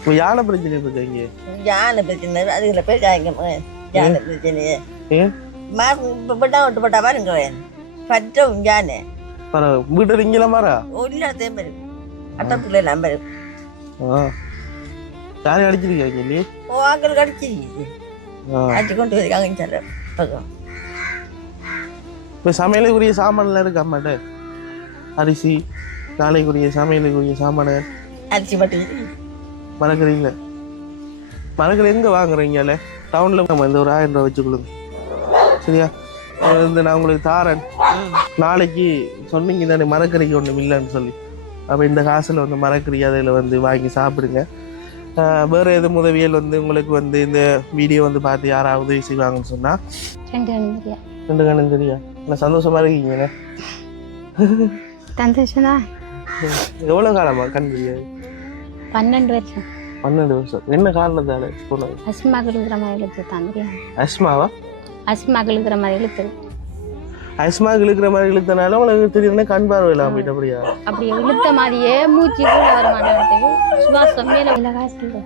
இப்போ யானை பிரச்சனை இருக்கு இங்கே. யானை பிரச்சனை அதுல போய் காய்க்கும் யானை பிரச்சனையே ஏன் பட்டா விட்டு பட்டா பாருங்க பற்றும் யானை வீட்டு இங்கே மாறா எல்லாத்தையும் வரும் அட்டத்துல எல்லாம் வரும். யாரையும் அடிச்சிருக்கீங்க இல்லையே? ஓ ஆக்கள் கடிச்சிருக்கு அடிச்சு கொண்டு வருவாங்க சொல்ல பக்கம். இப்போ சமையலுக்குரிய சாமான்லாம் இருக்கு அம்மாட்ட. அரிசி நாளைக்குரிய சமையலுக்குரிய சாமான அரிசி மட்டும் மறக்கிறீங்கள? மறக்கிற எங்கே வாங்குறீங்கல்ல? டவுனில் நம்ம இந்த ஒரு 1000 ரூபா வச்சு கொடுங்க சரியா? இந்த நான் உங்களுக்கு தாரேன். நாளைக்கு சொன்னீங்க தானே மரக்கறிக்கு ஒன்றும் இல்லைன்னு சொல்லி. அப்போ இந்த காசில் வந்து மரக்கறி அதில் வந்து வாங்கி சாப்பிடுங்க. வேறு எது உதவியல் வந்து உங்களுக்கு வந்து இந்த வீடியோ வந்து பார்த்து யாராவது உதவி செய்வாங்கன்னு சொன்னால் 2 கண்ணு தெரியா? நான் சந்தோஷமாக இருக்கீங்கண்ணே. சந்தோஷம்தான். எவ்வளோ காலமா கண் தெரியாது? 12 வருஷம். 12 வருஷம். என்ன காரணத்தால போனது? அஸ்மாக்கள் இருக்கிற மாதிரி இழுத்து தான் தெரியும். அஸ்மாவா? அஸ்மாக்கள் இருக்கிற மாதிரி இழுத்து. அஸ்மா இழுக்கிற மாதிரி இழுத்தனால உங்களுக்கு திடீர்னு கண் பார்வை இல்லாம போயிட்டு அப்படியா? அப்படி இழுத்த மாதிரியே மூச்சு கூட வர மாட்டேங்குது. சுவாசம் மேல இல்லை காசு இல்லை.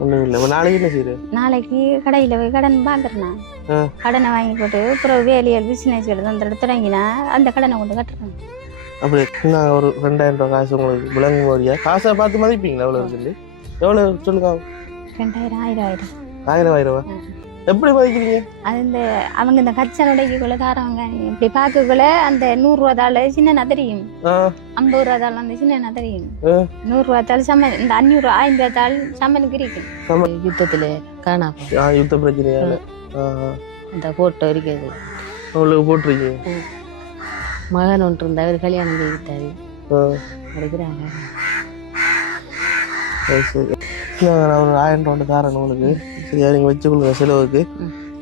ஒன்றும் இல்லை. நாளைக்கு என்ன செய்யுது? நாளைக்கு கடையில் போய் கடன் பார்க்குறேன். கடனை வாங்கி போட்டு அப்புறம் வேலையில் பிஸ்னஸ் எடுத்து அந்த இடத்துல தொடங்கினா அந்த கடனை கொண்டு கட்டுறேன். அப்படி நான் ஒரு 2000 ரூபா காசு உங்களுக்கு விளங்கு மாதிரியா? காசை பார்த்து மதிப்பீங்களா? எவ்வளோ இருக்குது? எவ்வளோ சொல்லுங்க. 2000 1000 ரூபா எப்படி மதிக்கிறீங்க? அது இந்த அவங்க இந்த கச்சனுடைக்குள்ள தாரவங்க இப்படி பார்க்கக்குள்ள அந்த 100 ரூபா தாள் சின்ன தெரியும், 50 ரூபா தாள் வந்து சின்ன தெரியும், 100 ரூபா தாள் சமையல், இந்த 500 ரூபா 50 தாள் சமையலுக்கு இருக்கும். யுத்தத்துல காணா யுத்த பிரச்சனையால இந்த போட்டோ இருக்குது. அவ்வளவு போட்டிருக்கீங்க. மகன் ஒன்று இருந்தா அவர் கல்யாணம் செய்தாரு எடுக்கிறாங்க. நான் ஒரு 1000 ரூபா தாரேன் உங்களுக்கு சரியா? நீங்கள் வச்சுக்கொள்ளுங்க செலவுக்கு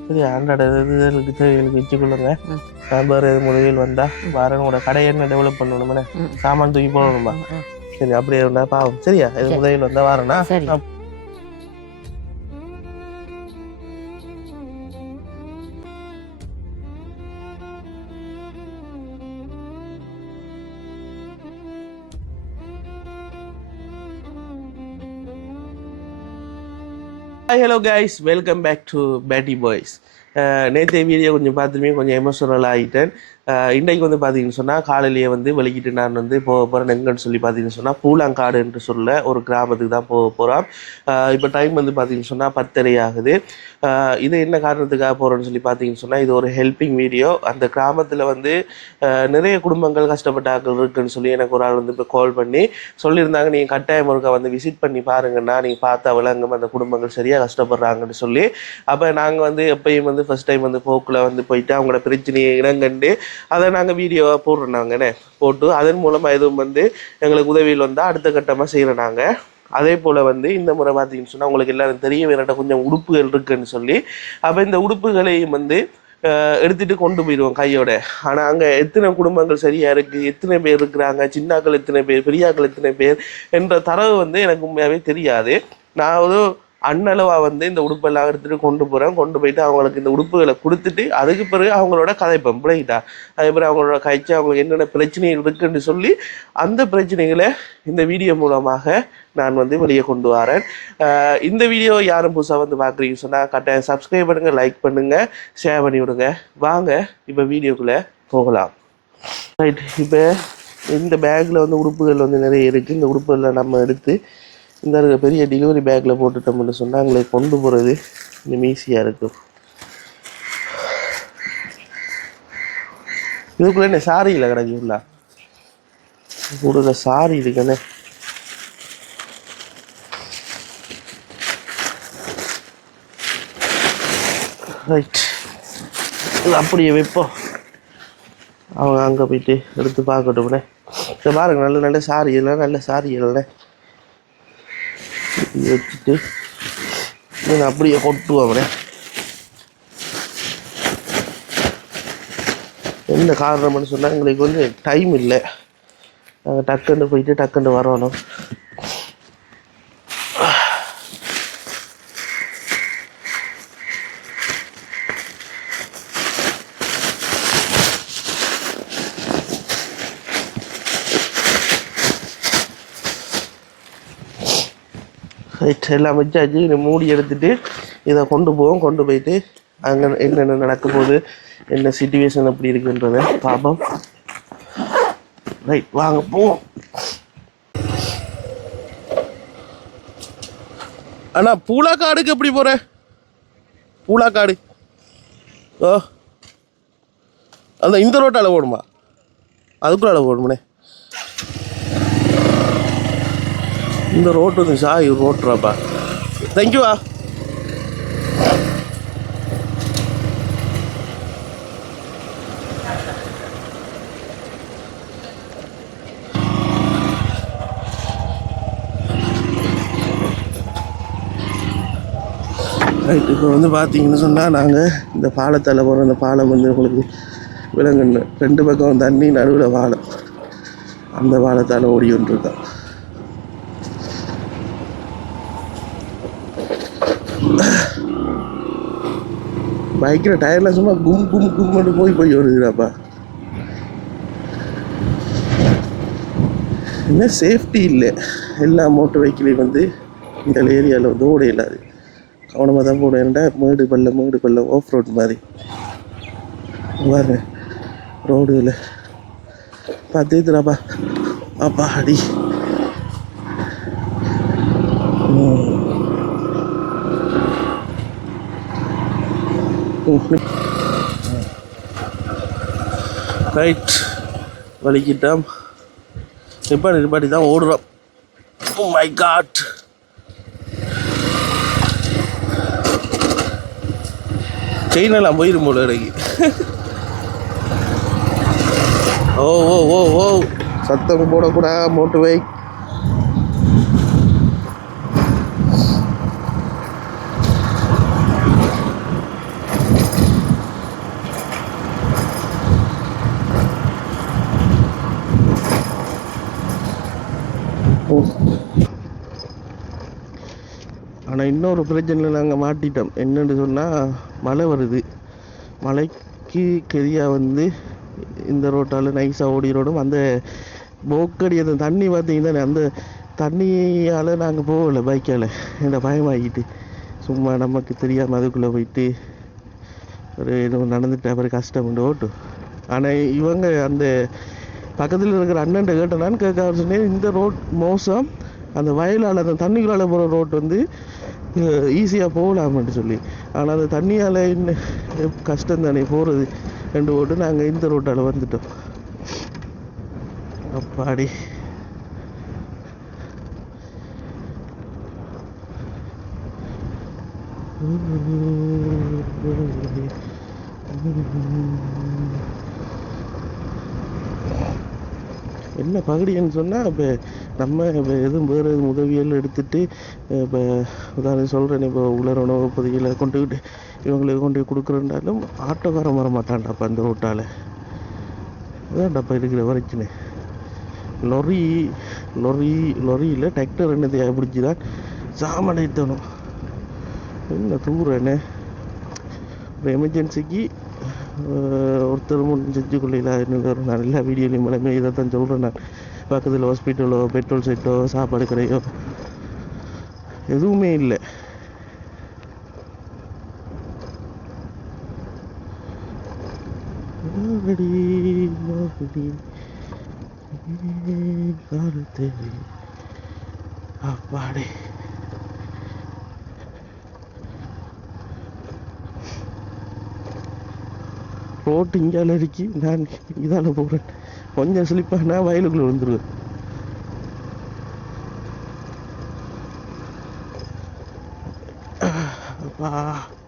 சரியா? அன்றாட இதுகளுக்கு தேவைகளுக்கு வச்சுக்கொள்ளுங்க. வேறு எது முதலில் வந்தால் வேறு உங்களோட கடையை என்ன டெவலப் பண்ணணுமே, சாமான் தூக்கி போடணுமா? சரி அப்படியே இருந்தா பாவம் சரியா? எது முதலில் வந்தால் வரேன்னா hi hello guys, welcome back to பேட்டி பாய்ஸ். நேற்றைய வீடியோ கொஞ்சம் பார்த்துருமே கொஞ்சம் எமோஷனல் ஆகிட்டேன். இன்றைக்கு வந்து பார்த்தீங்கன்னு சொன்னால் காலையிலேயே வந்து வெளிக்கிட்டு நான் வந்து போக போகிறேன். எங்கன்னு சொல்லி பார்த்தீங்கன்னு சொன்னால் பூலாங்காடு என்று சொல்ல ஒரு கிராமத்துக்கு தான் போக போகிறோம். இப்போ டைம் வந்து பார்த்தீங்கன்னு சொன்னால் 10:30 ஆகுது. இது என்ன காரணத்துக்காக போகிறோன்னு சொல்லி பார்த்தீங்கன்னு சொன்னால் இது ஒரு ஹெல்பிங் வீடியோ. அந்த கிராமத்தில் வந்து நிறைய குடும்பங்கள் கஷ்டப்பட்ட ஆட்கள் இருக்குன்னு சொல்லி எனக்கு ஒரு ஆள் வந்து இப்போ கால் பண்ணி சொல்லியிருந்தாங்க, நீங்கள் கட்டாயம் ஒருக்கா வந்து விசிட் பண்ணி பாருங்கன்னா நீங்கள் பார்த்தா விளங்கும் அந்த குடும்பங்கள் சரியாக கஷ்டப்படுறாங்கன்னு சொல்லி. அப்போ நாங்கள் வந்து எப்பயும் வந்து ஃபஸ்ட் டைம் வந்து போக்கில் வந்து போயிட்டு அவங்களோட பிரச்சனையை இனங்கண்டு அதை நாங்கள் வீடியோவாக போடுறோம். நாங்கண்ணே போட்டு அதன் மூலமாக எதுவும் வந்து எங்களுக்கு உதவியில் வந்தால் அடுத்த கட்டமாக செய்கிறோம் நாங்கள். அதே போல் வந்து இந்த முறை பார்த்தீங்கன்னு சொன்னால் உங்களுக்கு எல்லோரும் தெரியும் என்கிட்ட கொஞ்சம் உடுப்புகள் இருக்குன்னு சொல்லி. அப்போ இந்த உடுப்புகளையும் வந்து எடுத்துகிட்டு கொண்டு போயிடுவோம் கையோட. ஆனால் அங்கே எத்தனை குடும்பங்கள் சரியாக இருக்குது, எத்தனை பேர் இருக்கிறாங்க, சின்னாக்கள் எத்தனை பேர், பெரியாக்கள் எத்தனை பேர் என்ற தரவு வந்து எனக்கு உண்மையாகவே தெரியாது. நான் ஒரு அண்ணளவாக வந்து இந்த உடுப்பெல்லாம் எடுத்துகிட்டு கொண்டு போகிறேன். கொண்டு போயிட்டு அவங்களுக்கு இந்த உடுப்புகளை கொடுத்துட்டு அதுக்கு பிறகு அவங்களோட கதைப்பேன் பிள்ளைகிட்டா. அதே பிறகு அவங்களோட கழிச்சு அவங்களுக்கு என்னென்ன பிரச்சனைகள் இருக்குன்னு சொல்லி அந்த பிரச்சனைகளை இந்த வீடியோ மூலமாக நான் வந்து வெளியே கொண்டு வரேன். இந்த வீடியோ யாரும் புதுசாக வந்து பார்க்குறீங்கன்னு சொன்னால் கட்டாயம் சப்ஸ்கிரைப் பண்ணுங்கள், லைக் பண்ணுங்கள், ஷேர் பண்ணி விடுங்க. வாங்க இப்போ வீடியோக்குள்ளே போகலாம். ரைட், இப்போ இந்த பேக்கில் வந்து உடுப்புகள் வந்து நிறைய இருக்குது. இந்த உடுப்புகளில் நம்ம எடுத்து இந்த பெரிய டெலிவரி பேக்கில் போட்டுட்டோம்னு சொன்னால் எங்களுக்கு கொண்டு போகிறது இன்னும் ஈஸியாக இருக்கும். இதுக்குள்ளே என்ன சாரி இல்லை கிடைக்குங்களா? கூட சாரி இருக்குண்ணே. ரைட், அப்படியே வைப்போம். அவங்க அங்கே போயிட்டு எடுத்து பார்க்கட்டும்ண்ணே. இதை பாருங்க, நல்ல நல்ல சாரி இல்லை, நல்ல சாரி இல்லைண்ணே. வச்சுட்டு நான் அப்படியே கொட்டுவோம்ண்ணே. என்ன காரணம்னு சொன்னால் எங்களுக்கு வந்து டைம் இல்லை. நாங்கள் டக்குன்னு போயிட்டு டக்குன்னு வரணும். ரைட் எல்லாம் வச்சாச்சு. இதை மூடி எடுத்துட்டு இதை கொண்டு போவோம். கொண்டு போயிட்டு அங்கே என்னென்ன நடக்க போகுது, என்ன சிச்சுவேஷன் எப்படி இருக்குன்றதை பார்ப்போம். ரைட் வாங்க போவோம். அண்ணா பூலாக்காடுக்கு எப்படி போற? பூலாக்காடு ஓ அந்த இந்த ரோட்டால் போடுமா? அதுக்குள்ளால போடுமாண்ணே. இந்த ரோட்டு வந்து சாய் ரோட்டுறாப்பா. தேங்க்யூவா. ரைட் இப்போ வந்து பார்த்தீங்கன்னு சொன்னால் நாங்கள் இந்த பாலத்தால் போகிற அந்த பாலம் வந்து உங்களுக்கு விலங்குன்னு 2 பக்கம் தண்ணி நடுவில் பாலம். அந்த பாலத்தால் ஓடி கொண்டிருக்கோம். பைக்கில் டயர்லாம் சும்மா கும்முன்னு போய் வருதுடாப்பா. என்ன சேஃப்டி இல்லை. எல்லா மோட்டர் வெஹிக்கிளையும் வந்து இந்த ஏரியாவில் வந்து ஓட இல்லாது. கவனமாக தான் போடுவேன்டா. மேடு பள்ளம் ஆஃப் ரோட் மாதிரி பாருங்க. ரோடு இல்லை பார்த்துலாப்பா. அப்பா அடி. ரைட் வலிக்கிட்டோம். நிப்பாட்டி தான் ஓடுறோம். Oh my God. செயினெல்லாம் போயிடும் போல இறங்கி. ஓ ஓ ஓ ஓ சத்தம் போடக்கூடாது. மோட்டு வை. ஆனால் இன்னொரு பிரச்சனையில் நாங்கள் மாட்டிட்டோம். என்னென்னு சொன்னால் மழை வருது. மழைக்கு கெதியாக வந்து இந்த ரோட்டால் நைஸாக ஓடிரோடும். அந்த போக்கடி அந்த தண்ணி பார்த்தீங்கன்னா அந்த தண்ணியால் நாங்கள் போகலை பைக்கால். என்ன பயமாகிட்டு சும்மா நமக்கு தெரியாமல் அதுக்குள்ளே போயிட்டு ஒரு எதுவும் நடந்துட்டு அப்புறம் கஷ்டம்னு ஓட்டும். ஆனால் இவங்க அந்த பக்கத்தில் இருக்கிற அண்ணன்ட்ட கேட்டனான்னு கேட்க சொன்னேன். இந்த ரோட் மோசம், அந்த வயலால் அந்த தண்ணிக்குள்ளால் போகிற ரோட் வந்து ஈஸியாக போகலாம்னு சொல்லி. ஆனால் அந்த தண்ணியால் இன்னும் கஷ்டம் தானே போகிறது. 2 ஓட்டு நாங்கள் இந்த ரோட்டால் வந்துட்டோம். அப்பாடி. என்ன பகுடின்னு சொன்னால் இப்போ நம்ம இப்போ எதுவும் வேறு எதுவும் உதவியெல்லாம் எடுத்துகிட்டு இப்போ உதாரணம் சொல்கிறேன். இப்போ உலரணோ பொதிகளை கொண்டுக்கிட்டு இவங்களுக்கு கொண்டு போய் கொடுக்குறேன்றாலும் ஆட்டோக்காரன் வர மாட்டான்டாப்பா அந்த ரோட்டால். அதான்டாப்பா இருக்கிற வரைக்கும் லொரியில் டிராக்டர் என்னத்தையாக பிடிச்சி தான் சாமான் ஏற்றணும். என்ன தூரம் என்ன ஒரு எமர்ஜென்சிக்கு ஒருத்தர் முன் செஞ்சு கொள்ளையில் நான் எல்லா வீடியோலையும் மூலமே இதை தான் சொல்கிறேன். நான் பக்கத்தில் ஹாஸ்பிட்டலோ பெட்ரோல் செட்டோ சாப்பாடு கடையோ எதுவுமே இல்லை. அப்பாடே. ரோட்டு இங்கால இருக்கி நான் இதால் போகிறேன். கொஞ்சம் ஸ்லிப்பானா வயலுக்குள்ளே வந்துடுவேன். அப்பா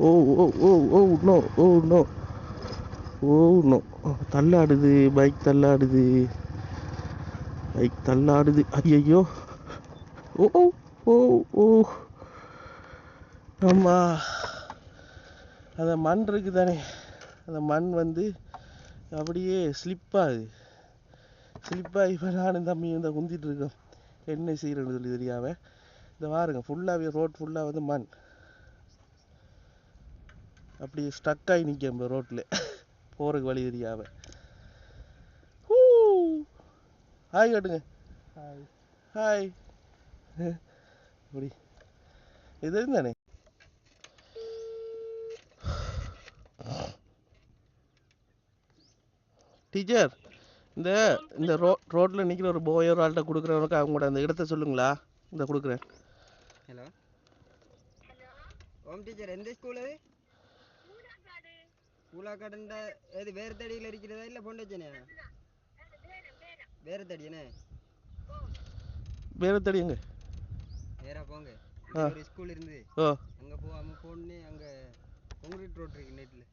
oh oh oh oh no oh no oh no. தள்ளாடுது பைக் தள்ளாடுது. ஐயோ ஓ ஓ ஓ ஆமா. அந்த மண் இருக்கு தானே, அந்த மண் வந்து அப்படியே ஸ்லிப்பாகி இப்போ நானும் தம்பி வந்து குந்திட்டு இருக்கோம். என்ன செய்கிறேன்னு சொல்லி தெரியாமல் இந்த பாருங்க ஃபுல்லாகவே ரோட் ஃபுல்லாக வந்து மண் அப்படியே ஸ்டக்காகி நிற்கும் இப்போ ரோட்டில் போகிறதுக்கு வழி தெரியாமல். ஹாய் கட்டுங்க. ஹாய் அப்படி இது தானே டீச்சர் இந்த இந்த ரோட்ல நிக்கிற ஒரு போய் ஒரு ஆள்கிட்ட கொடுக்குறவனுக்கு அவங்க கூட அந்த இடத்த சொல்லுங்களா இந்த கொடுக்குறேன். ஹலோ ஓம் டீச்சர் எந்த ஸ்கூல் அது? பூலாக்காடுன்ற ஏது வேறு தடியில் இருக்கிறதா இல்லை பொண்டச்சனையா? வேறு தடியனே வேறு தடி எங்க நேராக போங்க. ஒரு ஸ்கூல் இருந்து அங்கே போகாமல் போனே அங்கே கான்கிரீட் ரோட் இருக்கு நெட்டில்.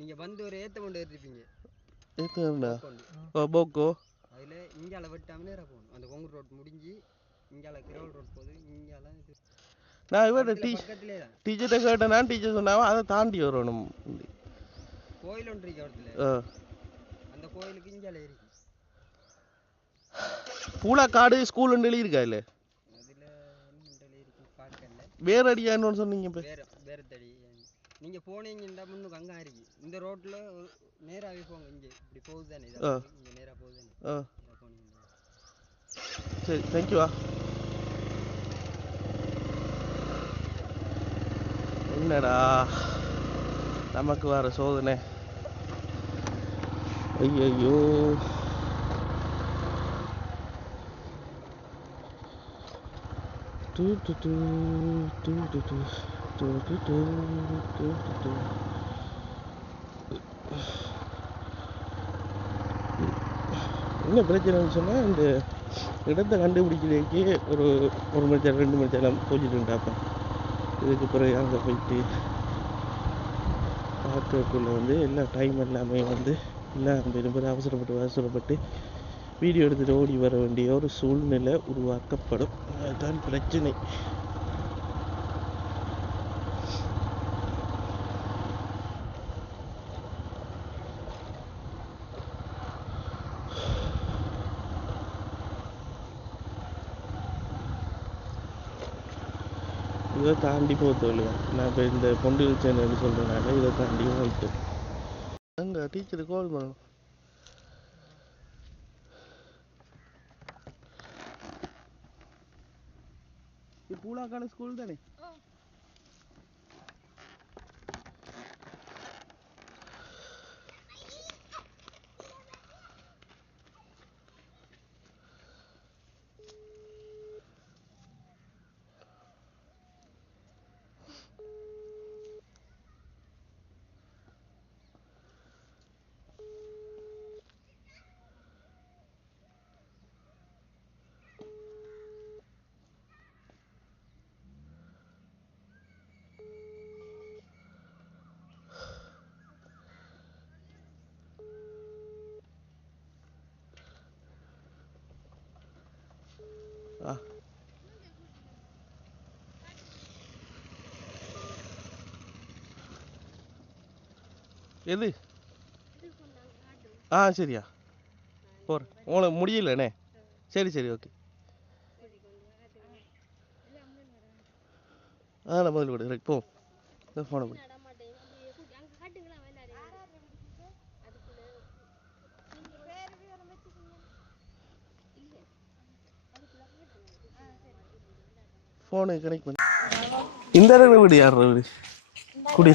நீங்கள் வந்து ஒரு ஏற்ற கொண்டு ஏற்றிருப்பீங்க. போக்கோ அதில் இங்கால வெட்டாமல் நேராக போகணும். அந்த கான்கிரீட் ரோட் முடிஞ்சு இங்கால கிரவல் ரோட் போகுது. இங்கால நான் இவன் டீச்சர்கிட்ட கேட்டேன்னா டீச்சர் சொன்னாங்க அதை தாண்டி வரணும். கோயில் ஒன்று இருக்கு இடத்துல. அந்த கோயிலுக்கு இங்கால இருக்கு. பூலாக்காடு ஸ்கூல் ஒன்று எழுதியிருக்கா இல்லை? அதில் இருக்கு பார்க்கல. வேற அடியான்னு சொன்னீங்க. இப்போ வேற தடி நீங்கள் போனீங்கன்னா முன்னுக்கு அங்கே இருக்கு. இந்த ரோட்டில் நேராகவே போங்க. இங்கே இப்படி போகுது தானே, இங்கே நேராக போகுது தானே. சரி தேங்க்யூவா. என்னடா நமக்கு வர சோதனை. ஐயோ என்ன பிரச்சனைன்னு சொன்னால் இந்த இடத்தை கண்டுபிடிக்கிறதுக்கே ஒரு மணி நேரம் 2 மணி நேரம் போச்சுட்டுண்டாப்பேன். இதுக்கு பிறகு அங்கே போயிட்டு பார்க்கறதுக்குள்ள வந்து எல்லா டைம் எல்லாமே வந்து எல்லாம் பெரும்பெரும் அவசரப்பட்டு வீடியோ எடுத்துகிட்டு ஓடி வர வேண்டிய ஒரு சூழ்நிலை உருவாக்கப்படும். அதுதான் பிரச்சனை. இதை தாண்டி போத்தோல்ல நான் இப்போ இந்த பொண்டில் சேனல் சொல்கிறேனால இதை தாண்டி போயிட்டு அங்கே டீச்சருக்கு கால் பண்ணணும். இது பூலாக்காடு ஸ்கூல் தானே? எது? சரியா போகிறேன். உங்களுக்கு முடியலண்ணே. சரி ஓகே. நான் முதல்ல விடு போ ஃபோனை போய் ஃபோனை கனெக்ட் பண்ணி இந்த வீடு யார் வீடு குடி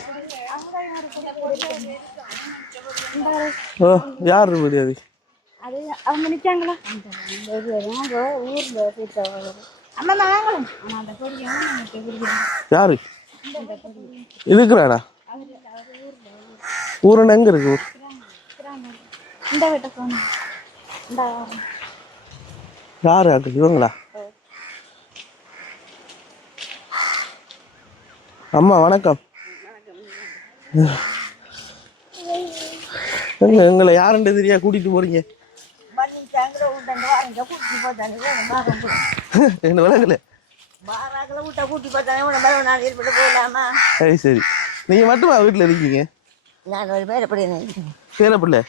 யார் வீடு அது? அது அவங்க நிற்காங்களா யாரு இருக்கிறாடா? ஊருன்னு எங்க இருக்கு? ஊர் யாரு அது? இவங்களா? அம்மா வணக்கம். எங்களை யாருன்னு தெரியா கூட்டிட்டு போறீங்க? என்ன விளங்கல? சரி நீங்க மட்டுமா வீட்டுல இருக்கீங்க? பேரப்பிள்ளை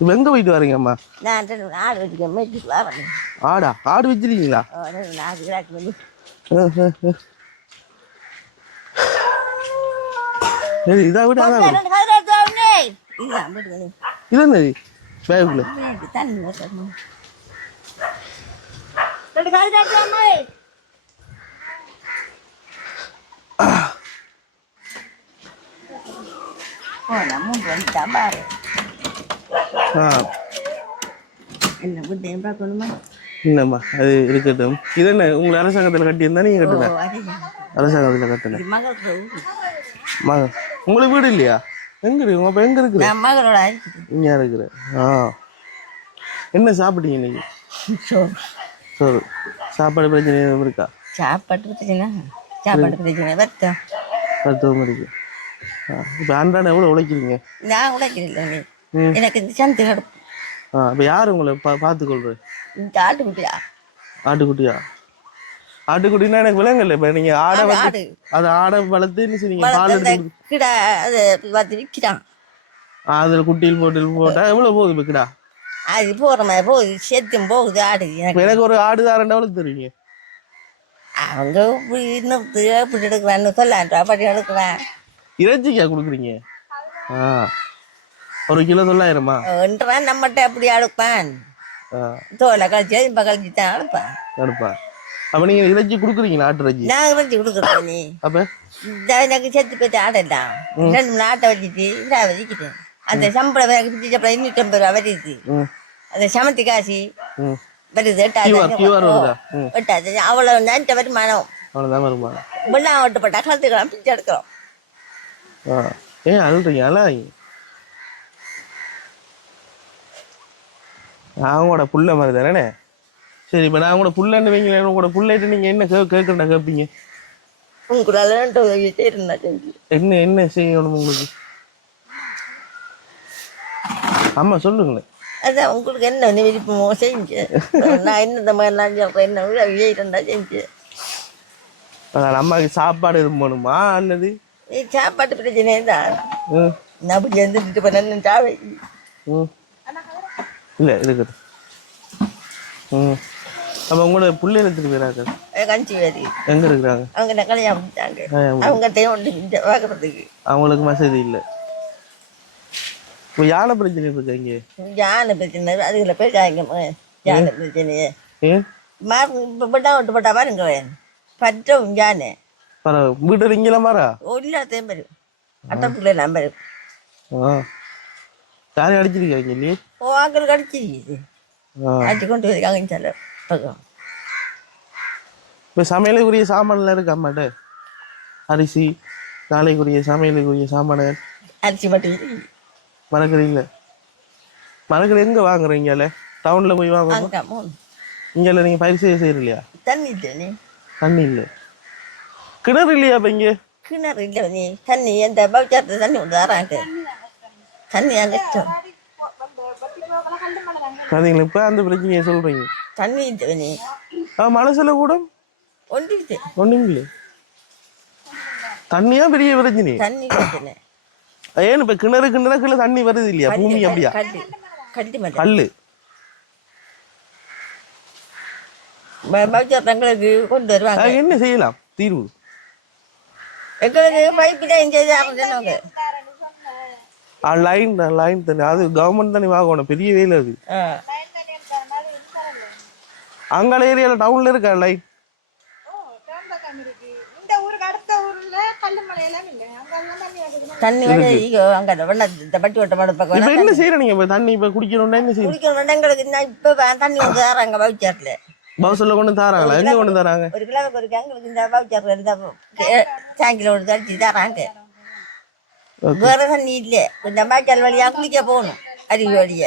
இப்ப எங்க போயிட்டு வரீங்க அம்மா? ஆடா ஆடு வச்சிருக்கீங்களா? இதா விட இது என்னது பேக்குள்ள? போகலாம் 3 மணிக்கு தான் பாரு ஆ என்ன வீட்டையும் பார்க்கணுமா இல்லைம்மா அது இருக்கட்டும். இது என்ன உங்களை அரசாங்கத்தில் கட்டியிருந்தா நீங்கள் கட்டுங்க. அரசாங்கத்தில் கட்டல மகளுக்கு மக உங்களுக்கு வீடு இல்லையா? எங்கே இருக்கு உங்கள் அப்போ எங்கே இருக்குது? நான் மகளோட இங்கே இருக்கிறேன். ஆ என்ன சாப்பிட்டீங்க இன்னைக்கு? சோறு. சாப்பாடு பிரச்சனை எதுவும் இருக்கா? சாப்பாடு பிரச்சனை சாப்பாடு பிரச்சனை வருத்தம் 10 மணிக்கு. இப்போ அன்றாடம் எவ்வளோ உழைக்கிறீங்க? நான் உழைக்கிறேன் நீ எனக்கு இந்த சந்தை கிடப்பு இப்போ யார் உங்களை பார்த்துக்கொள்றது? இந்த ஆட்டுக்குட்டியா ஆட்டுக்குட்டியா? ஆட்டுக்குட்டினா எனக்கு விலங்கல்ல. இப்போ நீங்கள் ஆடை ஆடு வந்து அதை ஆடை வளர்த்து என்ன செய்வீங்க? பால் எடுத்து கிடா அது பார்த்து விற்கிறான் அதில் குட்டியில் போட்டால் எவ்வளோ போகுது இப்போ கிடா? அது போகிற மாதிரி போகுது செத்தும் போகுது ஆடு எனக்கு ஒரு ஆடு தாரண்டா எவ்வளோ தருவீங்க? அவங்க இப்படி நிறுத்து இப்படி எடுக்கிறான்னு சொல்லான்ட்டு அப்படி எடுக்கிறான் இறைச்சிக்கா கொடுக்குறீங்க? ஆ 1 கிலோ 900மா? என்றான் நம்மகிட்ட அப்படி அடுப்பான் தோலை கழிச்சு இப்போ கழிச்சு தான் அடுப்பான் எடுப்பா. அப்போ நீங்கள் இறைச்சி கொடுக்குறீங்களா? ஆட்டு இறைச்சி நான் இறைச்சி கொடுக்குறேன் நீ அப்போ இந்த எனக்கு செத்து போயிட்டு ஆடலாம் 2 மணி ஆட்டை வச்சுட்டு இதாக வச்சுக்கிட்டேன் அந்த சம்பளம் பிடிச்ச சம்பளம் 250 ரூபா வருது அந்த சமத்தி காசி வருது எட்டாது அவ்வளோ நன்ட்ட வருமானம் அவ்வளோதான் வருமானம். வெள்ளம் ஓட்டுப்பட்டா கலத்துக்கலாம் பிடிச்சி எடுக்கிறோம் ஏன் அழுறீங்க? அழாங்க. அவங்களோட புள்ள மாதிரி தானே. சரி இப்போ நான் உங்களோட புள்ளன்னு வைங்களேன். உங்களோட புள்ளைட்டு நீங்கள் என்ன கேட்குறா கேட்பீங்க? உங்களால் இருந்தா செஞ்சு என்ன செய்யணும் உங்களுக்கு? அம்மா சொல்லுங்களேன். அதான் உங்களுக்கு என்ன விருப்பமோ செஞ்சு நான் என்ன இந்த மாதிரிலாம் சொல்கிறேன் என்ன விஜய்டா செஞ்சு. அதான் அம்மாவுக்கு சாப்பாடு எதுவும் போகணுமா அல்லது? சாப்பாட்டு பிரச்சனை தான் நான் அப்படி எழுந்துட்டு பண்ண சாவை இல்லை இருக்குது. அப்போ உங்களோட பிள்ளைகள் எடுத்துட்டு போயிடாங்க கஞ்சி வேறு எங்கே இருக்கிறாங்க? அவங்க என்ன கல்யாணம் பண்ணிட்டாங்க அவங்க ஒன்று பார்க்குறதுக்கு அவங்களுக்கு வசதி இல்லை. இப்போ யானை பிரச்சனை இருக்கு இங்கே. யானை பிரச்சனை அதுல போய் காய்ங்க யானை பிரச்சனையே இப்போ பட்டா விட்டு பட்டா பாருங்க பற்றும் யானை வீட்டில் இங்கெல்லாம் மாறா எல்லாத்தையும் வரும் அட்டப்புள்ள எல்லாம் வரும். யாரையும் அடிச்சிருக்காங்க இல்லையே? ஓ ஆக்கள் அடிச்சிருக்குது அடிச்சு கொண்டு வருவாங்க சில பக்கம். இப்போ சமையலுக்குரிய சாமான்லாம் இருக்கு அம்மாட்ட? அரிசி நாளைக்குரிய சமையலுக்குரிய சாமான அரிசி மட்டும் மரக்கறி இல்லை. மரக்கறி எங்கே வாங்குறீங்கல்ல? டவுனில் போய் வாங்க. இங்கே நீங்கள் பயிர் செய்ய இல்லையா? தண்ணி இல்லை தண்ணி இல்லை. கிணறு இல்லையா? இப்போ இங்கே கிணறு இல்லை நீ தண்ணி எந்த பவுச்சாரத்தை தண்ணி கொண்டு வராங்க தண்ணி அங்கே அதுங்களா இப்போ அந்த பிரச்சனையை சொல்கிறீங்க? தண்ணி இல்லை நீ மனசில் கூட ஒன்றும் இல்லை. தண்ணியா பெரிய பிரச்சனை? தண்ணி பிரச்சனை ஏன்னு இப்போ கிணறுக்குள்ள தண்ணி வருது இல்லையா? பூமி அப்படியா? கல்லு பவுச்சாரங்களுக்கு கொண்டு வருவாங்க. என்ன செய்யலாம் தீர்வு? எங்களுக்கு பைப் லைன் செய்தாங்க லைன் லைன் தண்ணி அது கவர்மெண்ட் தண்ணி வாங்கணும். பெரிய வேலை அது. அங்கால ஏரியால டவுன்ல இருக்கா லைன்? தண்ணி அங்க பட்டி ஓட்ட மாடு பக்கம் என்ன செய்யறோம் நீங்க? தண்ணி இப்ப குடிக்கணும்னா என்ன செய்யணும்? குடிக்கணும் எங்களுக்கு இப்ப தண்ணி கொண்டு தராங்க பவுச்சார்ல. பவுசல்ல கொண்டு தராங்களா? எங்க கொண்டு தராங்க? ஒரு கிலோவுக்கு ஒரு எங்களுக்கு இந்த பவுச்சார்ல இருந்தா சாயங்கில கொண்டு தடிச்சு தராங்க. வேற தண்ணி இல்ல இந்த வாய்க்கால் வழியா குளிக்க போகணும் அருவி வழிய.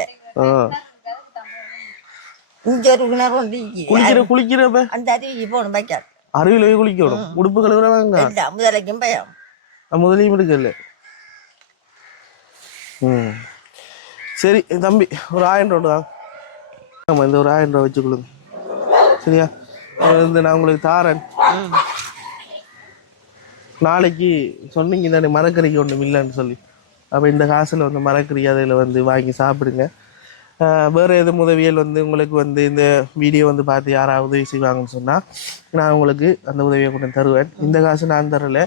இங்க ஒரு கிணறு வந்து குளிக்கிறப்ப அந்த அருவிக்கு போகணும் வாய்க்கால். அருவில போய் குளிக்கணும். உடுப்பு கழுவுறவாங்க முதலைக்கும் பயம் முதலையும் இருக்குல்ல. சரி தம்பி ஒரு 1000 ரூபா தான். ஆமாம் இந்த ஒரு 1000 ரூபா வச்சு கொடுங்க சரியா? இந்த நான் உங்களுக்கு தாரேன். நாளைக்கு சொன்னீங்க தானே மரக்கறிக்கு ஒன்றும் இல்லைன்னு சொல்லி. அப்போ இந்த காசில் வந்து மரக்கறி அதில் வந்து வாங்கி சாப்பிடுங்க. வேறு எதுவும் உதவியல் வந்து உங்களுக்கு வந்து இந்த வீடியோ வந்து பார்த்து யாராவது உதவி செய்வாங்கன்னு சொன்னால் நான் உங்களுக்கு அந்த உதவியை கொண்டு தருவேன். இந்த காசு நான் தரல,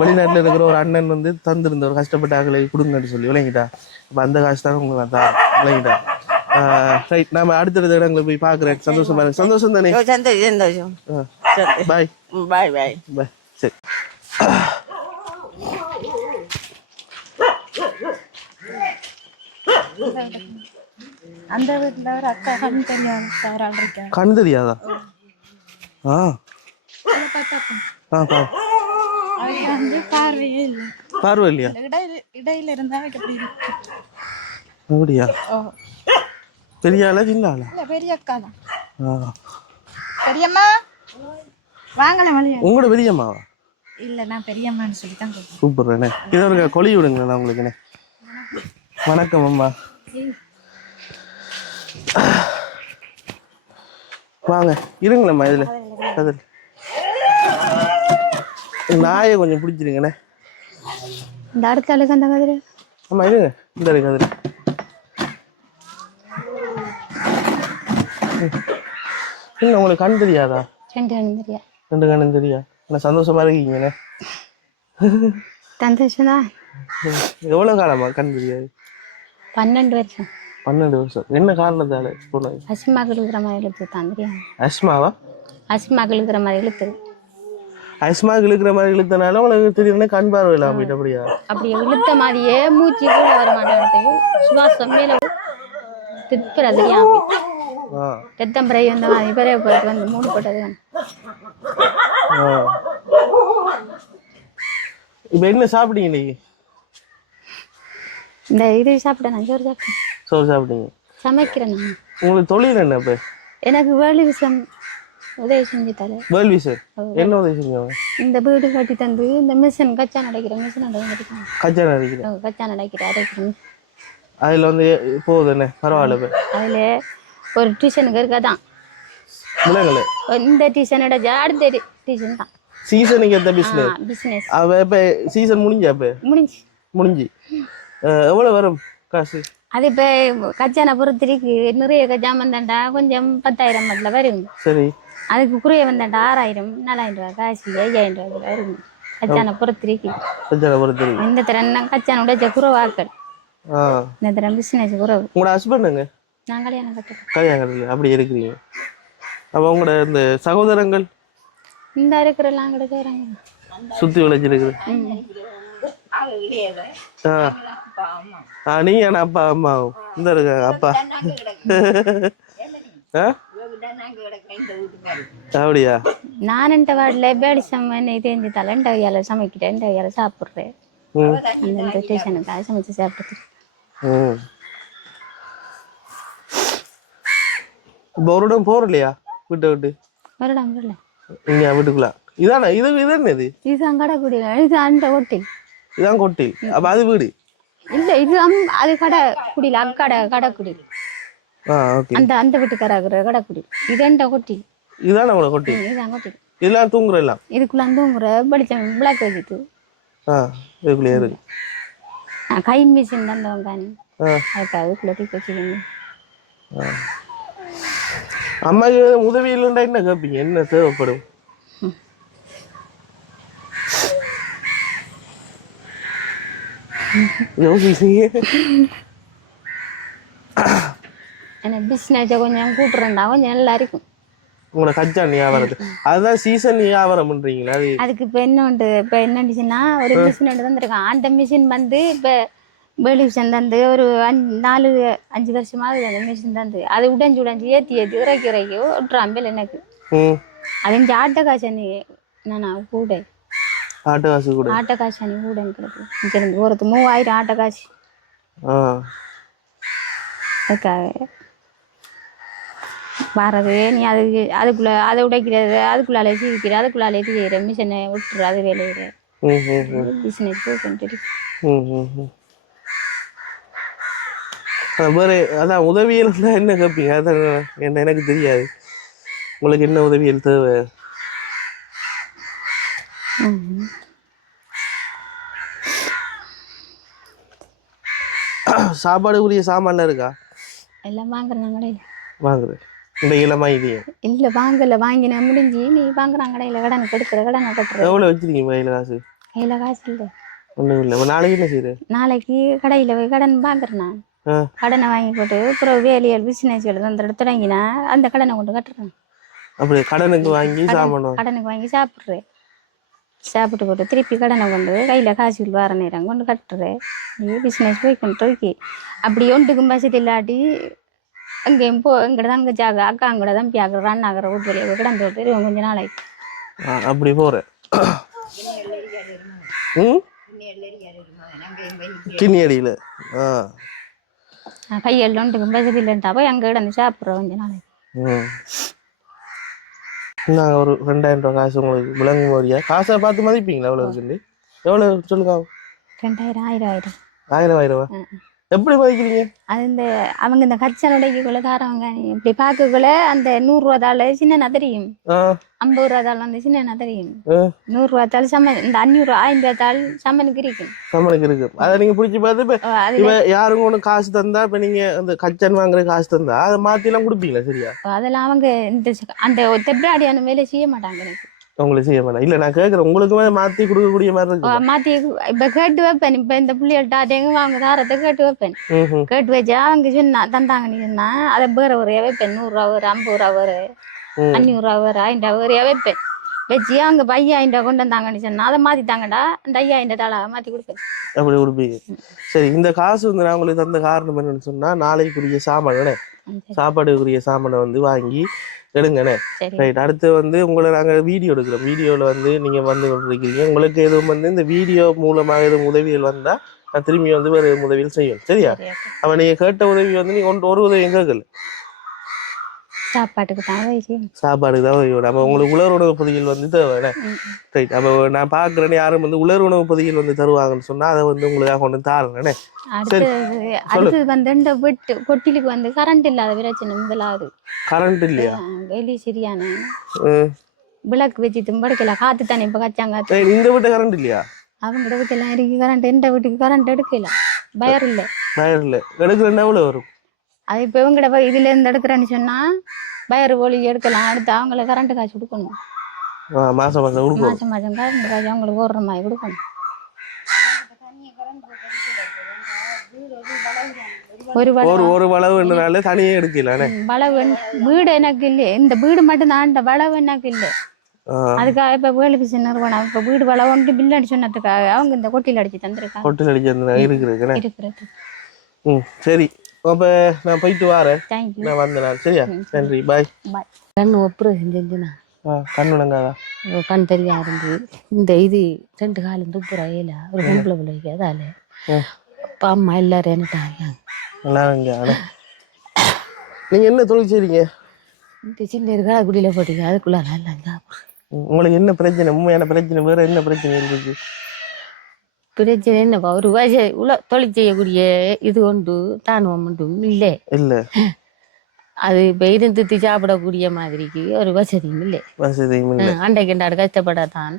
வெளிநாட்டில் இருக்கிற ஒரு அண்ணன் வந்து தந்திருந்த ஒரு கஷ்டப்பட்ட ஆக்களை கொடுங்கன்னு சொல்லி விளங்கிட்டா. அப்போ அந்த காசு தான் உங்களுக்கு நான் தரேன் விளங்கிட்டா. ரைட், நாம அடுத்தடுத்த இடங்களை போய் பார்க்குறேன். சந்தோஷமா இருக்கு. சந்தோஷம் தானே? சந்தோஷம். பாய் பாய் பாய் பாய். சரி அந்த வீட்டில் ஒரு அக்கா கண் தெரியாத ஒரு ஆள் இருக்காங்க. கண் தெரியாதா? ஆ ஆ பா அவங்க வந்து பார்வையே இல்லை. பார்வை இல்லையா? இடையில இருந்தா அவருக்கு அப்படி இருக்கு. அப்படியா? பெரிய ஆளா சின்ன ஆளா? இல்லை, பெரிய அக்கா தான். ஆ பெரியம்மா வாங்கல வழியா. உங்களோட பெரியம்மாவா? இல்லை, நான் பெரியம்மான்னு சொல்லி தான் கூப்பிடுவேன். சூப்பர்ண்ணே. இதை ஒரு கொலி விடுங்களேன் உங்களுக்குண்ணே. வணக்கம் அம்மா. வாங்க இருங்களேம்மா. இதில் அதில் நாயை கொஞ்சம் பிடிச்சிருங்கண்ணே. இந்த அடுத்த ஆளுக்கு அந்த மாதிரி. ஆமாம் இருங்க. இந்த இருக்கு அதில். இல்லை உங்களுக்கு கண் தெரியாதா? ரெண்டு கண்ணு தெரியா. ரெண்டு கண்ணும் தெரியா? என்ன சந்தோஷமா இருக்கீங்கண்ணே? சந்தோஷம் தான். எவ்வளோ காலமா கண் தெரியாது? 12 வருஷம். 12 வருஷம். என்ன காரணத்தால போனது? அசிமாக்கள் இருக்கிற மாதிரி இழுத்து தான் தெரியும். அஸ்மாவா? அசிமாக்கள் இருக்கிற மாதிரி இழுத்து. அஸ்மாவுக்கு இழுக்கிற மாதிரி இழுத்தனால உங்களுக்கு திடீர்னு கண் பார்வை இல்லாம போயிட்டு அப்படியா? அப்படி இழுத்த மாதிரியே மூச்சு கூட வர மாட்டேன். சுவாசம் மேல திப்புற தெரியாம போயிட்டு. ரத்தம் பிறகு வந்த மாதிரி பிறகு போயிட்டு வந்து மூணு போட்டது. இப்ப என்ன சாப்பிட்டீங்க நீங்க? இந்த இது சாப்பிட்டேன். நான் சோறு சாப்பிட்டேன். சோறு சாப்பிட்டீங்க. சமைக்கிறேன் நான். உங்களுக்கு தொழில் என்ன இப்ப? எனக்கு வேலி விஷம் உதவி செஞ்சு தர. வேள்வி சார் என்ன உதவி செஞ்சாங்க? இந்த வீடு கட்டி தந்து இந்த மிஷின் கச்சா நடக்கிற மிஷின் அடைக்கிறேன். கச்சா நடிக்கிறேன். கச்சா நடக்கிற அடைக்கிறேன். அதுல வந்து போகுது என்ன பரவாயில்ல. இப்ப அதுல ஒரு டியூஷனுக்கு இருக்கதான் முளைங்களே. இந்த டியூஷன் அடைச்சா அடுத்த டியூஷன் தான். சீசனுக்கு எந்த பிசினஸ்? பிசினஸ் இப்ப சீசன் முடிஞ்சா? இப்ப முடிஞ்சு எவ்வளவு வரும் காசு? அது இப்ப கச்சானை பொறுத்திருக்கு. நிறைய கச்சா வந்தாண்டா கொஞ்சம் 10,000 மட்டும் வரும். சரி. அதுக்கு குறைய வந்தாண்டா 6,000 4,000 ரூபாய் காசு 5,000 ரூபாய் வரும். கச்சானை பொறுத்திருக்கு. இந்த தரம் கச்சான உடைச்ச குறவாக்கள். இந்த தரம் பிசினஸ் குறவு. உங்களோட ஹஸ்பண்டுங்க? நான் கல்யாணம் கட்டுறேன். கல்யாணம் கட்டல. அப்படி இருக்கிறீங்க. அப்ப உங்களோட இந்த சகோதரங்கள் இந்த இருக்கிறெல்லாம் கிடைக்கிறாங்க. சுத்தி விளைச்சிருக்குது. நீங்க என்ன அப்பா அம்மாவும் இந்த இருக்காங்க. அப்பா அப்படியா? நான் இந்த வார்டில் பேடிசம் தெரிஞ்சு தலை இந்த கையால சமைக்கிறேன். இந்த கையால சாப்பிட்றேன். அந்த ஸ்டேஷனுக்காக சமைச்சு சாப்பிட்டு. இப்போ ஒரு இடம் போறலையா வீட்டை விட்டு? வருடம் வரல. இங்க வீட்டுக்குள்ள இதானே? இது என்னது? இது அங்கடக்குடி. இது அந்த கொட்டில். இதான் கொட்டில். அப்ப அது வீடு இல்ல. இது அது கடை குடியில் அக்கடை கடைக்குடி. அந்த அந்த வீட்டுக்காரர் கடைக்குடி. இது அந்த கொட்டில். இதான உங்களோட கொட்டில்? இதுதான் கொட்டில். இதெல்லாம் தூங்குற எல்லாம் இதுக்குள்ள தூங்குற படிச்ச பிளாக் வச்சுட்டு இதுக்குள்ளே இருக்கு. கை மிஷின் தந்தவங்க அதுக்கு அதுக்குள்ள தூக்கி வச்சுக்கோங்க. அம்மாக்கு உதவி இல்லைன்னா என்ன கேட்பீங்க? என்ன தேவைப்படும்? பிசினஸ் கொஞ்சம் கூட்டுறா கொஞ்சம் நல்லா இருக்கும். உங்களோட கச்சா வியாபாரத்து அதுதான் சீசன் வியாபாரம் பண்றீங்களா? அதுக்கு இப்ப என்ன உண்டு? இப்ப என்னச்சுன்னா ஒரு மிஷின் தந்துருக்கான். அந்த மிஷின் வந்து இப்ப வெளிஷன் தந்து ஒரு 4-5 வருஷமாவது அந்த மிஷின் தந்து அது உடைஞ்சு ஏத்தி இறக்கி விட்டுறாம்பல் எனக்கு. அது இந்த ஆட்ட காய்ச்சனி நானா கூட ஆட்ட காய்ச்சனி கூட எனக்கு இங்கிருந்து ஒரு 3000 ஆட்ட காய்ச்சி அதுக்காக வர்றது. நீ அதுக்குள்ள அதை உடைக்கிறது, அதுக்குள்ளாலே சீவிக்கிற, அதுக்குள்ளாலே செய்யற மிஷினை விட்டுற, அது வேலையிற பிசினஸ் போட்டு. வேறு அதான் உதவியல் என்ன கேட்பீங்க? அதான் என்ன எனக்கு தெரியாது. உங்களுக்கு என்ன உதவியல் தேவை? சாப்பாடு உரிய சாமான்லாம் இருக்கா? எல்லாம் வாங்குறாங்க கடையில். வாங்குறேன் இந்த இளமா இதே இல்லை வாங்கல. வாங்கினா முடிஞ்சு நீ வாங்குறாங்க கடையில். கடனை கெடுக்கிற கடனை கட்டுற. எவ்வளோ வச்சிருக்கீங்க கையில் காசு? கையில் காசு இல்லை. ஒன்றும் இல்லை. நாளைக்கு என்ன செய்யுது? நாளைக்கு கடையில் போய் கடன் வாங்குறேன். நான் கடனை வாங்கி போட்டு அப்புறம் வேலைகள் பிசினஸ்கள் அந்த தொடங்கினா அந்த கடனை கொண்டு கட்டுறேன். அப்படி கடனுக்கு வாங்கி சாப்பிடுவோம். கடனுக்கு வாங்கி சாப்பிட்றேன். சாப்பிட்டு போட்டு திருப்பி கடனை கொண்டு கையில் காசு வர நேரம் கொண்டு கட்டுறேன் பிஸ்னஸ் போய் கொண்டு இருக்கு அப்படி ஒன்றுக்கும் வசதி இல்லாட்டி அங்கேயும் எங்கட தங்கச்சி அக்கா அங்கட தம்பி ஆகிற அண்ணா ஆகிற வீட்டு வழியாக கிடந்து விட்டு கொஞ்ச நாளைக்கு அப்படி போகிறேன். கிண்ணியடியில் கையில் ஒன்றுக்கும் வசதி இல்லைன்ட்டா போய் அங்கே கிடந்து சாப்பிட்றோம் கொஞ்ச நாளைக்கு. நாங்கள் ஒரு 2000 ரூபா காசு உங்களுக்கு விளங்கும் போறியா? காசை பார்த்து மதிப்பீங்களா? எவ்வளோ இருக்குண்டு? எவ்வளோ சொல்லுங்க. 2000 1000 எப்படி மதிக்கிறீங்க? அது அவங்க இந்த கச்சனுடைக்குள்ள தாரவங்க இப்படி பார்க்கக்குள்ள அந்த 100 ரூபா தாள் சின்ன தெரியும், 50 ரூபா தாள் வந்து சின்ன தெரியும், 100 ரூபா தாள் சம்மன், இந்த 500 1000 ரூபா தாள் சம்மனுக்கு இருக்கும். சம்மனுக்கு இருக்கு. அதை நீங்க பிடிச்சி பார்த்து இப்ப யாருங்க ஒண்ணு காசு தந்தா, இப்ப நீங்க அந்த கச்சன் வாங்குற காசு தந்தா அதை மாத்தி எல்லாம் கொடுப்பீங்களா? சரியா? அதெல்லாம் அவங்க அந்த தெப்ராடியான வேலை செய்ய மாட்டாங்க. எனக்கு உங்களுக்கு செய்ய மாட்டேன். இல்ல நான் கேட்கறேன், உங்களுக்குமே மாத்தி கொடுக்கக்கூடிய மாதிரி இருக்கு. மாத்தி இப்ப கேட்டு வைப்பேன். இப்ப இந்த பிள்ளைகள்ட்ட அதேங்க அவங்க தாரத்தை கேட்டு வைப்பேன். கேட்டு வச்சா அவங்க சொன்னா தந்தாங்கன்னு சொன்னா அதை வேற ஒரு வைப்பேன். 100 ரூபா ஒரு 50 ரூபா ஒரு 500 ரூபா ஒரு 1000 ரூபா ஒரு வைப்பேன். வச்சு அவங்க 5000 ரூபா கொண்டு வந்தாங்கன்னு சொன்னா அதை மாத்திட்டாங்கடா, அந்த 5000 தாளா மாத்தி கொடுப்பேன். அப்படி கொடுப்பீங்க. சரி, இந்த காசு வந்து நான் உங்களுக்கு தந்த காரணம் என்னன்னு சொன்னா, நாளைக்குரிய சாமான் சாப்பாடுக்குரிய சாமானை வந்து வாங்கி எடுங்கண்ணே. ரைட். அடுத்து வந்து உங்களை நாங்கள் வீடியோ எடுக்கிறோம். வீடியோவில் வந்து நீங்கள் வந்து கொண்டிருக்கிறீங்க. உங்களுக்கு எதுவும் வந்து இந்த வீடியோ மூலமாக எதுவும் உதவிகள் வந்தால் நான் திரும்பி வந்து வேறு உதவிகள் செய்யும். சரியா? அப்போ நீங்கள் கேட்ட உதவி வந்து நீங்கள் ஒரு உதவி கேட்கல, சாப்பாட்டுக்கு தான் உதவி. நம்ம உங்களுக்கு உலர் உணவு பொதிகள் வந்து தேவை. ரைட். அப்போ நான் பார்க்குறேன்னு யாரும் வந்து உலர் உணவு பொதிகள் வந்து தருவாங்கன்னு சொன்னால் அதை வந்து உங்களுக்காக கொண்டு தாருங்கண்ணே. அடுத்து வந்து இந்த வீட்டு கொட்டிலுக்கு வந்து கரண்ட் இல்லாத பிரச்சனை. முதலாவது கரண்ட் இல்லையா? வெளி சரியான விளக்கு வச்சு தும்படுக்கல, காத்து தானே இப்ப கச்சாங்க. இந்த வீட்டு கரண்ட் இல்லையா? அவங்க வீட்டுலாம் இருக்கு கரண்ட். எந்த வீட்டுக்கு கரண்ட் எடுக்கல, பயர் இல்ல. எடுக்கலன்னா எவ்வளவு வரும்? அது இப்ப இவங்கட இதுல இருந்து எடுக்கிறேன்னு சொன்னா பயர் ஒளி எடுக்கலாம். அடுத்து அவங்கள கரண்ட் காசு கொடுக்கணும். மாசம் மாசம் கரண்ட் காசு அவங்களுக்கு ஓடுற மாதிரி கொடுக்கணும். ஒரு வளவுனால தனியே எடுக்கல. வளவு வீடு எனக்கு இல்லை, இந்த வீடு மட்டும் தான். வளவு எனக்கு இல்லை. அதுக்காக இப்ப வேலை பிசை நிறுவனம் இப்ப வீடு வளவு ஒன்று பில் அடிச்சு சொன்னதுக்காக அவங்க இந்த கொட்டில் அடிச்சு தந்திருக்காங்க. கொட்டில் அடிச்சு இருக்கிறது. சரி, அப்ப நான் போயிட்டு வரேன். நான் வந்தேன். சரியா? நன்றி. பாய். கண்ணு ஆப்ரேஷன் செஞ்சுனா கண் விளங்காதா? கண் தெரிய ஆரம்பி இந்த இது 2 காலம் துப்புற ஏல ஒரு பொம்பளை பிள்ளைக்கு அதால அப்பா அம்மா எல்லாரும் என்னட்டாங்க. நீங்க என்ன தொழில் செய்றீங்க? இந்த சின்ன இருக்கா குடியில போட்டீங்க, அதுக்குள்ள நல்லா சாப்பிடுறேன். உங்களுக்கு என்ன பிரச்சனை? உண்மையான பிரச்சனை வேற என்ன பிரச்சனை இருக்கு? பிரச்சனை என்னப்பா, ஒரு தொழில் செய்யக்கூடிய இது ஒன்று தானுவம் ஒன்றும் இல்லை. அது இப்ப இருந்து சாப்பிடக்கூடிய மாதிரிக்கு ஒரு வசதியும் இல்லை. அண்டைக்கு அண்டாடு கஷ்டப்படாதான்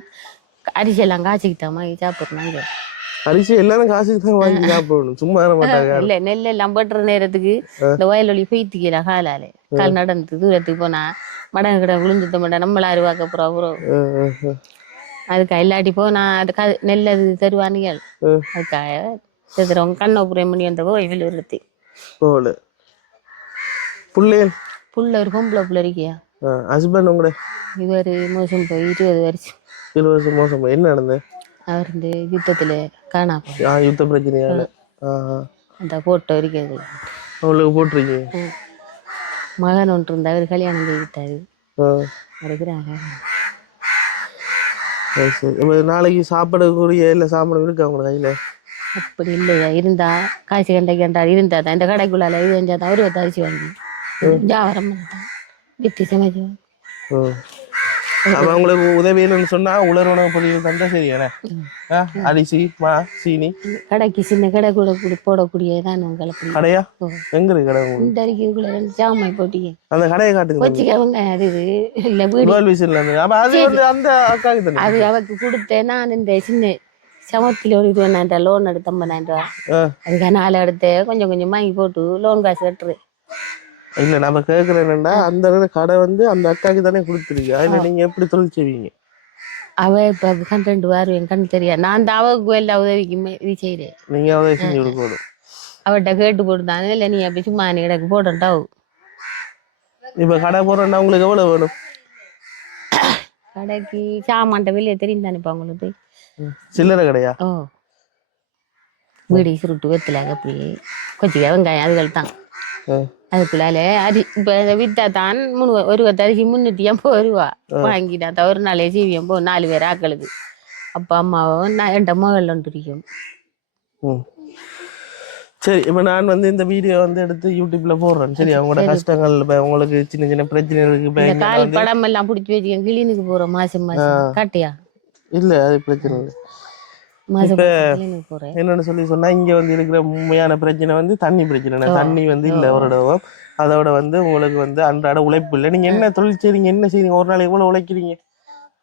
அரிசி எல்லாம் காய்ச்சிக்கிட்டாமா சாப்பிடுறாங்க. அரிசி எல்லாரும் காசுக்கு தான் வாங்கி சாப்பிடணும், சும்மா இல்ல. நெல் எல்லாம் பட்டுற நேரத்துக்கு இந்த வயலொலி பெய்த்திக்கல காலால கால் நடந்து தூரத்துக்கு போனா மடங்கு கிட விழுந்துட்ட மாட்டேன். நம்மள அருவாக்க போறோம். அதுக்காக இல்லாட்டி போனா அது நெல் அது தருவானுகள். அதுக்காக செத்துறவங்க கண்ணோபுரம் பண்ணி வந்த கோயில் விழுத்தி புள்ள ஒரு பொம்பளை பிள்ளை இருக்கியா? ஹஸ்பண்ட் உங்களோட இவர் மோசம் போய் 20 வருஷம். 20 வருஷம் மோசம் போய் என்ன நடந்தது? அவர் இந்த யுத்தத்துல காணா யுத்த பிரச்சனையால அந்த போட்டோ இருக்கிறது அவங்களுக்கு போட்டிருக்கீங்க. மகன் ஒன்று இருந்தா அவர் கல்யாணம் செய்துட்டாரு. இருக்கிறாங்க. நாளைக்கு சாப்பிடக்கூடிய இல்லை சாப்பிட இருக்கு அவங்க கையில? அப்படி இல்லையா? இருந்தா காய்ச்சி கண்டா இருந்தா தான் இந்த கடைக்குள்ளால இது செஞ்சாதான் ஒரு அரிசி வாங்கி ஜாவரம் வித்தி சமைச்சு. அவங்களுக்கு உதவின்னு சொன்னா உலர் உணவு பொருள் தந்தா சரியானே. அரிசி மா சீனி கடைக்கு சின்ன கடை கூட போடக்கூடியதான் கடையா? எங்க இருக்கு கடை? இந்த அரிக்குள்ள 2 ஜாமாய் போட்டிங்க. அந்த கடையை காட்டுங்க. வச்சுக்கவங்க. அது இல்ல வீடு அது அவக்கு கொடுத்தேன். நான் இந்த சின்ன சமத்துல ஒரு 20,000 லோன் எடுத்து 50,000 ரூபா அதுக்காக 4 எடுத்து கொஞ்சம் கொஞ்சம் வாங்கி போட்டு லோன் காசு கட்டுறேன். இல்ல நம்ம கேக்குறேன்னா அந்த கடை வந்து அந்த அக்காக்கு தானே கொடுத்துருக்கு. அதுல நீங்க எப்படி தொழில் செய்வீங்க? அவ இப்ப கண்டு வாரு என் கண்ணு தெரியா. நான் அந்த அவக்கு எல்லா உதவிக்குமே இது செய்யறேன். நீங்க உதவி செஞ்சு கொடுக்கணும். அவட்ட கேட்டு போட்டுதானே. இல்ல நீ அப்படி சும்மா நீ கிடக்கு போட்டா. இப்ப கடை போடுறேன்னா உங்களுக்கு எவ்வளவு வேணும்? கடைக்கு சாமான்ட்ட வெளியே தெரியும் தானே இப்போ உங்களுக்கு. சில்லறை கடையா? ஓ வீடு சுருட்டு வெத்தலை அப்படி கொச்சிக்காய் வெங்காயம் அதுகள் தான். அதுக்குள்ளால அரி இப்போ வித்தா தான் ஒரு அரிசி 350 ரூபா வாங்கிட்டா ஒரு நாளே ஜீவியம் 4 பேர் ஆக்களுக்கு. அப்பா அம்மாவும் நான் என் மகள் ஒன்று இருக்கும். சரி, இப்போ நான் வந்து இந்த வீடியோ வந்து எடுத்து யூடியூப்ல போடுறேன். சரி, அவங்களோட கஷ்டங்கள் உங்களுக்கு சின்ன சின்ன பிரச்சனை இருக்கு. கால் படம் எல்லாம் பிடிச்சி வச்சுக்கேன். கிளினிக்கு போறோம் மாசம் காட்டியா இல்ல, அது பிரச்சனை இல்லை. இப்ப என்னன்னு சொன்னா இங்க வந்து இருக்கிற உண்மையான பிரச்சனை வந்து தண்ணி பிரச்சனை. தண்ணி வந்து இல்ல ஒரு இடமும். அதோட வந்து உங்களுக்கு வந்து அன்றாட உழைப்பு இல்லை. நீங்க என்ன தொழில் செய்றீங்க, என்ன செய்றீங்க, ஒரு நாளைக்கு எவ்வளவு உழைக்கிறீங்க?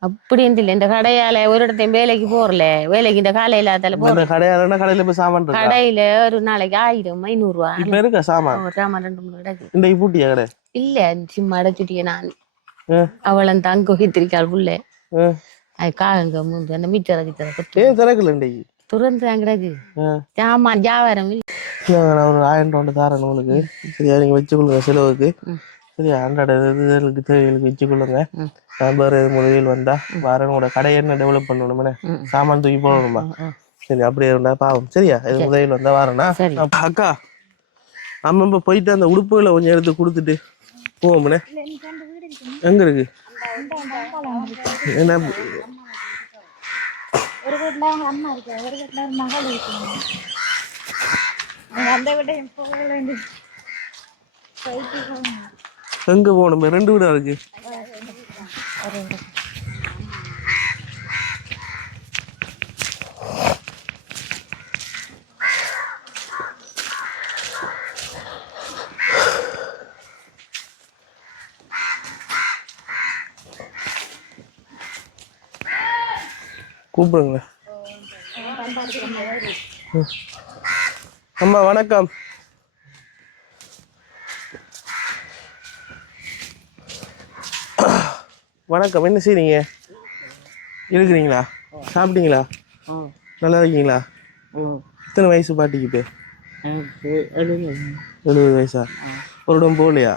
அப்படின்னு இல்லை. இந்த கடையால ஒரு இடத்தையும் வேலைக்கு போறல, வேலைக்கு இந்த காலையில கடையாலன்னா கடையில போய் சாமான் கடையில ஒரு நாளைக்கு 1000-500 ரூபா இப்ப இருக்கா சாமான்? சாமான் 2-3 கிடக்கு. இன்றைக்கு பூட்டியா கடை? இல்ல சும்மா அடைச்சுட்டிய நான் அவளன் தான் கோகித்திருக்காள் புள்ள. அது காகங்க மூந்து அந்த மீட்டரை திறக்கல இன்றைக்கு துறந்து கிடக்கு சாமான் வியாபாரம் இல்லை. நான் ஒரு 1000 ரூபா தரேன் உங்களுக்கு. சரியா, நீங்க வச்சுக்கொள்ளுங்க செலவுக்கு. சரியா, அன்றாட இதுகளுக்கு தேவைகளுக்கு வச்சுக்கொள்ளுங்க. நான் வேறு முதலில் வந்தா வரேன். உங்களோட கடையை என்ன டெவலப் பண்ணணுமே, சாமான் தூக்கி போடணுமா? சரி, அப்படியே இருந்தா பாவம். சரியா, இது முதலில் வந்தா வரேன்னா. அக்கா அம்மா போயிட்டு அந்த உடுப்புகளை கொஞ்சம் எடுத்து கொடுத்துட்டு போவோம்னே. எங்க இருக்கு? என்ன ஒரு வீட்டுல அவங்க அம்மா இருக்கு, ஒரு வீட்டுல மகள் இருக்கு. அந்த வீட்டை போக வேண்டிய எங்க போகணும்? 2 வீடா இருக்கு. கூப்பிடுங்க. அம்மா வணக்கம். வணக்கம். என்ன செய்றீங்க? இருக்கிறீங்களா? சாப்பிட்டீங்களா? நல்லா இருக்கீங்களா? எத்தனை வயசு பாட்டிக்கு இப்போ? 70 வயசா? ஒரு இடம் போகலையா?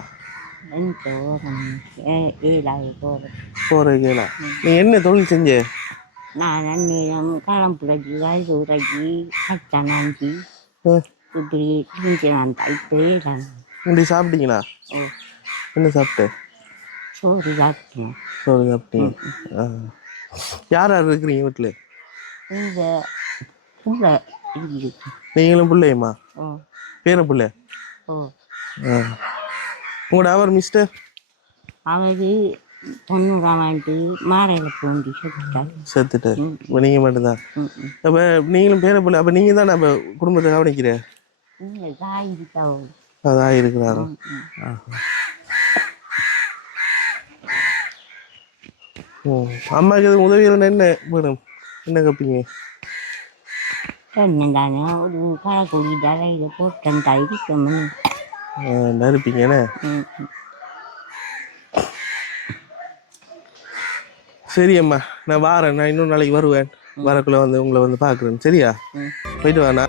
போறீங்களா? நீ என்ன தொழில் செஞ்ச? நான் அன்னியம் காலம் புரட்சி வயசு உரைச்சி கச்சானாஞ்சி இப்படி நான் தைப்பே இப்படி சாப்பிட்டீங்களா? என்ன சாப்பிட்டு? சோறு சாப்பிட்டேன். சோறு சாப்பிட்டீங்க. யார் யார் இருக்கிறீங்க வீட்டில்? இந்த புள்ள இருக்கு. நீங்களும் பிள்ளையுமா? பேர பிள்ளை? உங்களோட அவர் மிஸ்டர்? அவரு 90ஆம் ஆண்டு மாறையில் போண்டி செத்துட்டார். இப்போ நீங்கள் மட்டும்தான். அப்போ நீங்களும் பேர பிள்ளை. அப்போ நீங்கள் தான் நம்ம குடும்பத்தை கவனிக்கிறேன். அதான் இருக்கிறாங்க. அம்மாவுக்கு எதுவும் உதவி என்ன வேணும்? என்ன கேட்பீங்க? தானே ஒரு காலக்குடி தலையில் போட்டேன் தைக்கணும் இருப்பீங்கண்ணே. சரி அம்மா, நான் வாரேன். நான் இன்னொரு நாளைக்கு வருவேன். வரக்குள்ள வந்து உங்களை வந்து பார்க்குறேன். சரியா? போயிட்டு வாண்ணா.